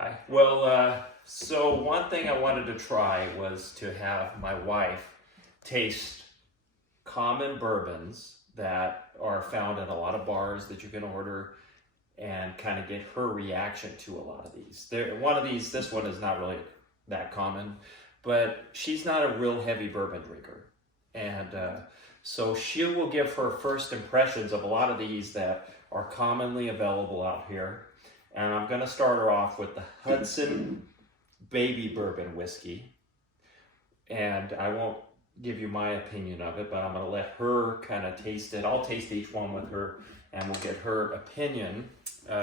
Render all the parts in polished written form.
Hi. Well, so one thing I wanted to try was to have my wife taste common bourbons that are found in a lot of bars that you can order and kind of get her reaction to a lot of these. This one is not really that common, but she's not a real heavy bourbon drinker. And so she will give her first impressions of a lot of these that are commonly available out here. And I'm going to start her off with the Hudson Baby Bourbon Whiskey. And I won't give you my opinion of it, but I'm going to let her kind of taste it. I'll taste each one with her and we'll get her opinion.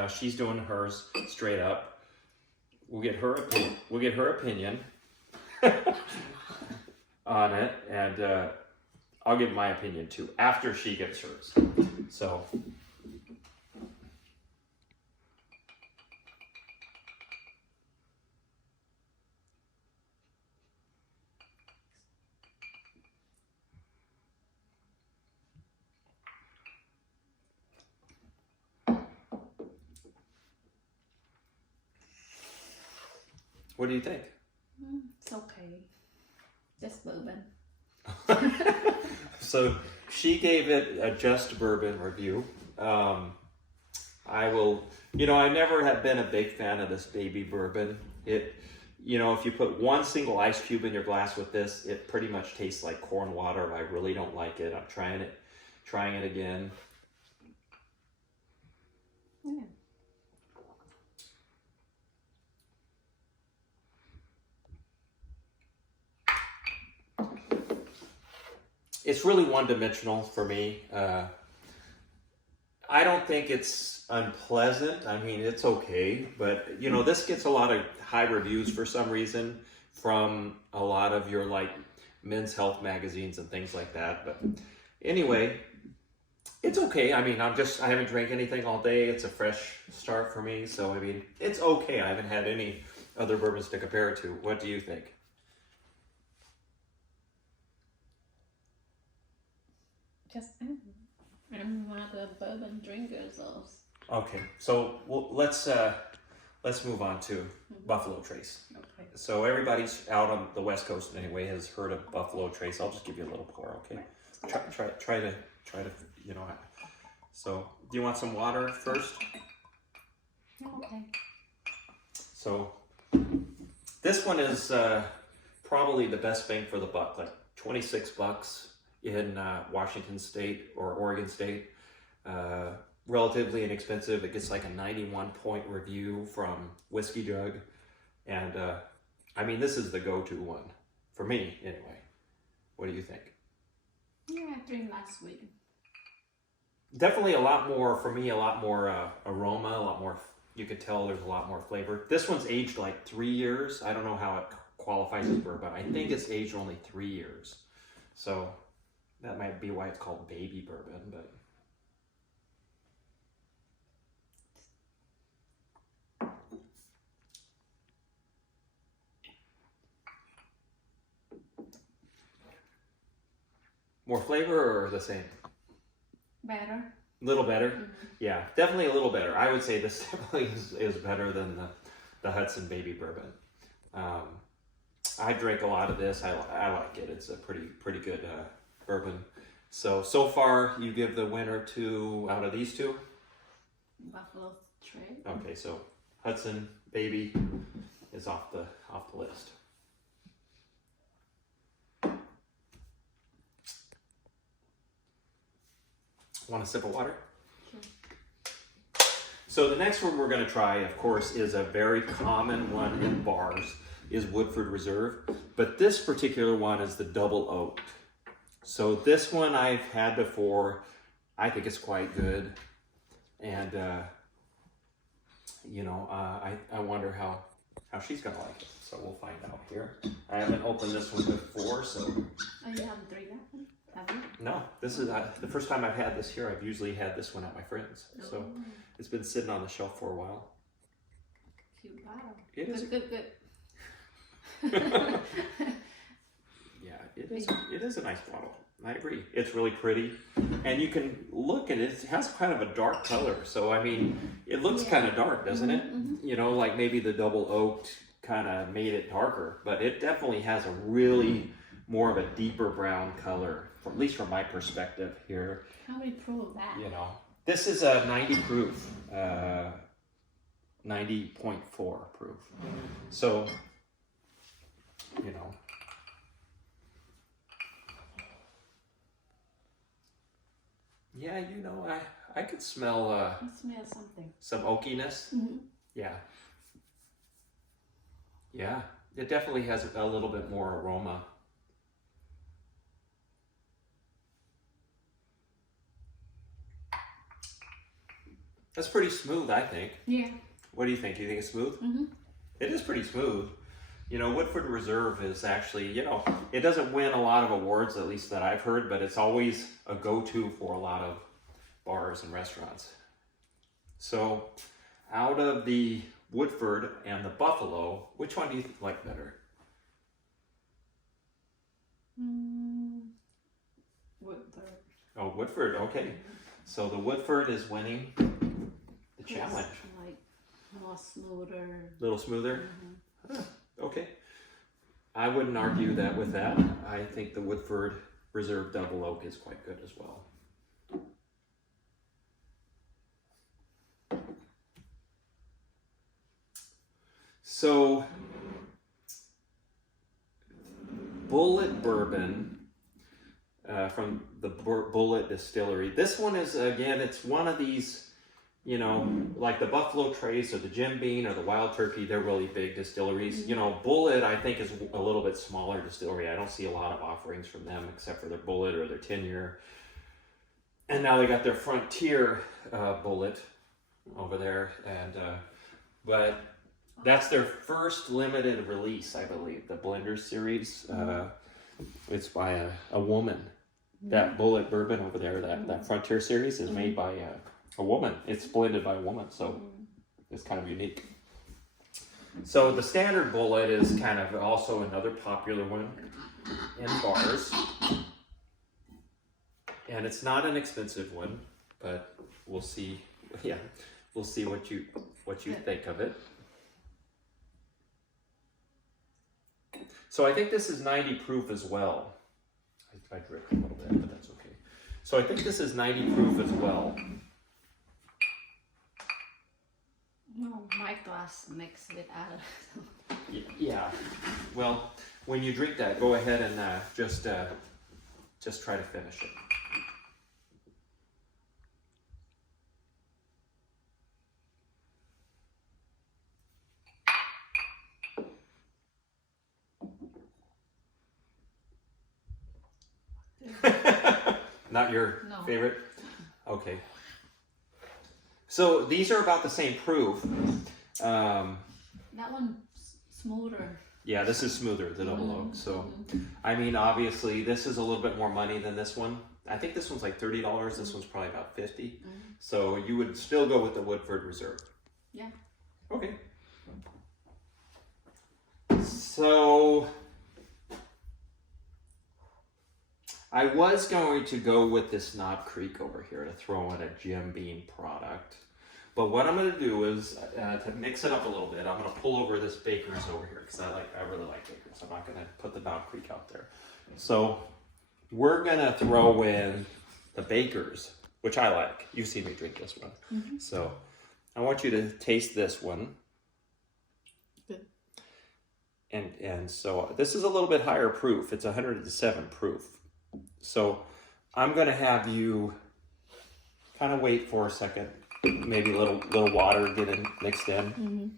She's doing hers straight up. We'll get her opinion on it, and I'll give my opinion too after she gives hers. So what do you think? It's okay. Just bourbon. So she gave it a just bourbon review. I never have been a big fan of this baby bourbon. If you put one single ice cube in your glass with this, it pretty much tastes like corn water. I really don't like it. I'm trying it again. Yeah. It's really one-dimensional for me. I don't think it's unpleasant. I mean, it's okay, but this gets a lot of high reviews for some reason from a lot of your men's health magazines and things like that. But anyway, it's okay. I mean, I haven't drank anything all day. It's a fresh start for me. So, I mean, it's okay. I haven't had any other bourbons to compare it to. What do you think? I'm one of the bourbon drinkers. Okay, so let's move on to Buffalo Trace. Okay. So everybody's out on the West Coast anyway has heard of Buffalo Trace. I'll just give you a little pour, okay? Try to So, do you want some water first? Okay. So, this one is probably the best bang for the buck, like $26 in Washington State or Oregon State. Relatively inexpensive. It gets like a 91-point review from Whiskey Jug. And I mean, this is the go-to one for me anyway. What do you think? Yeah, I drank last week. Definitely a lot more, for me, a lot more aroma, a lot more, you could tell there's a lot more flavor. This one's aged like 3 years. I don't know how it qualifies as bourbon. I think it's aged only 3 years. So that might be why it's called baby bourbon, but. More flavor or the same? Better. A little better? Mm-hmm. Yeah, definitely a little better. I would say this definitely is better than the Hudson Baby Bourbon. I drink a lot of this. I like it. It's a pretty good bourbon. So far you give the winner to out of these two? Buffalo Trace. Okay, so Hudson Baby is off the list. Want a sip of water? Sure. So the next one we're going to try, of course, is a very common one in bars, is Woodford Reserve. But this particular one is the Double Oaked. So this one I've had before. I think it's quite good. And, I wonder how she's going to like it. So we'll find out here. I haven't opened this one before, so. Oh, you haven't drank that one? Have you? No, this is the first time I've had this here. I've usually had this one at my friend's. So it's been sitting on the shelf for a while. Cute bottle. It is. Good. Yeah, it is a nice bottle. I agree. It's really pretty. And you can look at it, it has kind of a dark color. So, I mean, it looks kind of dark, doesn't it? You know, like maybe the double oaked kind of made it darker, but it definitely has a really more of a deeper brown color, at least from my perspective here. How many proof that? You know, this is a 90 proof, 90.4 proof. So, you know. Yeah, you know, I could smell I smell something. some oakiness. Yeah. Yeah, it definitely has a little bit more aroma. That's pretty smooth, I think. Yeah. What do you think? Do you think it's smooth? It is pretty smooth. You know, Woodford Reserve is actually, you know, it doesn't win a lot of awards, at least that I've heard, but it's always a go-to for a lot of bars and restaurants. So, out of the Woodford and the Buffalo, which one do you like better? Woodford. Oh, Woodford, okay. So the Woodford is winning the challenge. Like more smoother. A little smoother? Huh, okay. I wouldn't argue that with that. I think the Woodford Reserve Double Oak is quite good as well. So, Bullet Bourbon from the Bullet Distillery. This one is, again, it's one of these, you know, like the Buffalo Trace or the Jim Beam or the Wild Turkey, they're really big distilleries. You know, Bullet, I think, is a little bit smaller distillery. I don't see a lot of offerings from them except for their Bullet or their 10-year. And now they got their Frontier Bullet over there. And but that's their first limited release, I believe, the Blender series. It's by a woman. That Bullet Bourbon over there, that Frontier series is made by a woman. It's blended by a woman, so it's kind of unique. So the standard Bullet is kind of also another popular one in bars. And it's not an expensive one, but we'll see. Yeah, we'll see what you think of it. So I think this is 90 proof as well. I dripped a little bit, but that's okay. So I think this is 90 proof as well. No, my glass makes it out. Yeah. Well, when you drink that, go ahead and just try to finish it. Not your favorite? Okay. So these are about the same proof. That one's smoother. Yeah, this is smoother, the double oak. So, I mean, obviously, this is a little bit more money than this one. I think this one's like $30. This one's probably about $50. So you would still go with the Woodford Reserve. Yeah. Okay. So I was going to go with this Knob Creek over here to throw in a Jim Beam product. But what I'm going to do is, to mix it up a little bit, I'm going to pull over this Baker's over here because I really like Baker's. I'm not going to put the Knob Creek out there. So we're going to throw in the Baker's, which I like. You've seen me drink this one. So I want you to taste this one. Good. And so this is a little bit higher proof. It's 107 proof. So I'm going to have you kind of wait for a second. Maybe a little water mixed in.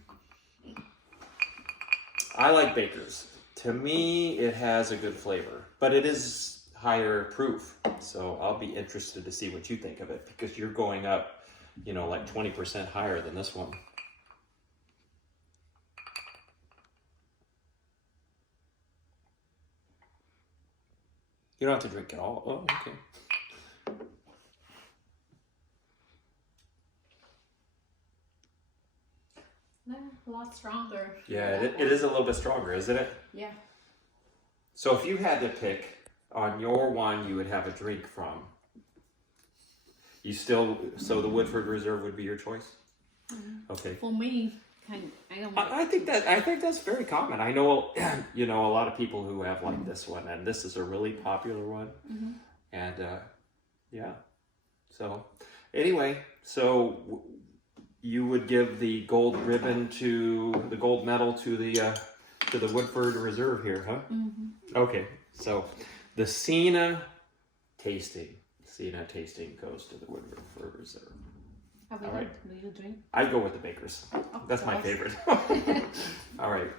I like Baker's. To me, it has a good flavor, but it is higher proof. So I'll be interested to see what you think of it because you're going up, you know, like 20% higher than this one. You don't have to drink it all. Oh, okay. A lot stronger. Yeah, it is a little bit stronger, isn't it? Yeah. So if you had to pick on your one you would have a drink from. You still, so the Woodford Reserve would be your choice? Okay. For me, I don't like I think that's very common. I know, you know, a lot of people who have like this one, and this is a really popular one. And yeah. So anyway, so you would give the gold ribbon to the gold medal to the Woodford Reserve here, huh? Okay. So the Sina tasting goes to the Woodford Reserve. Have we All done? right. Do you drink? I go with the Bakers. Oh, That's my nice. favorite. All right.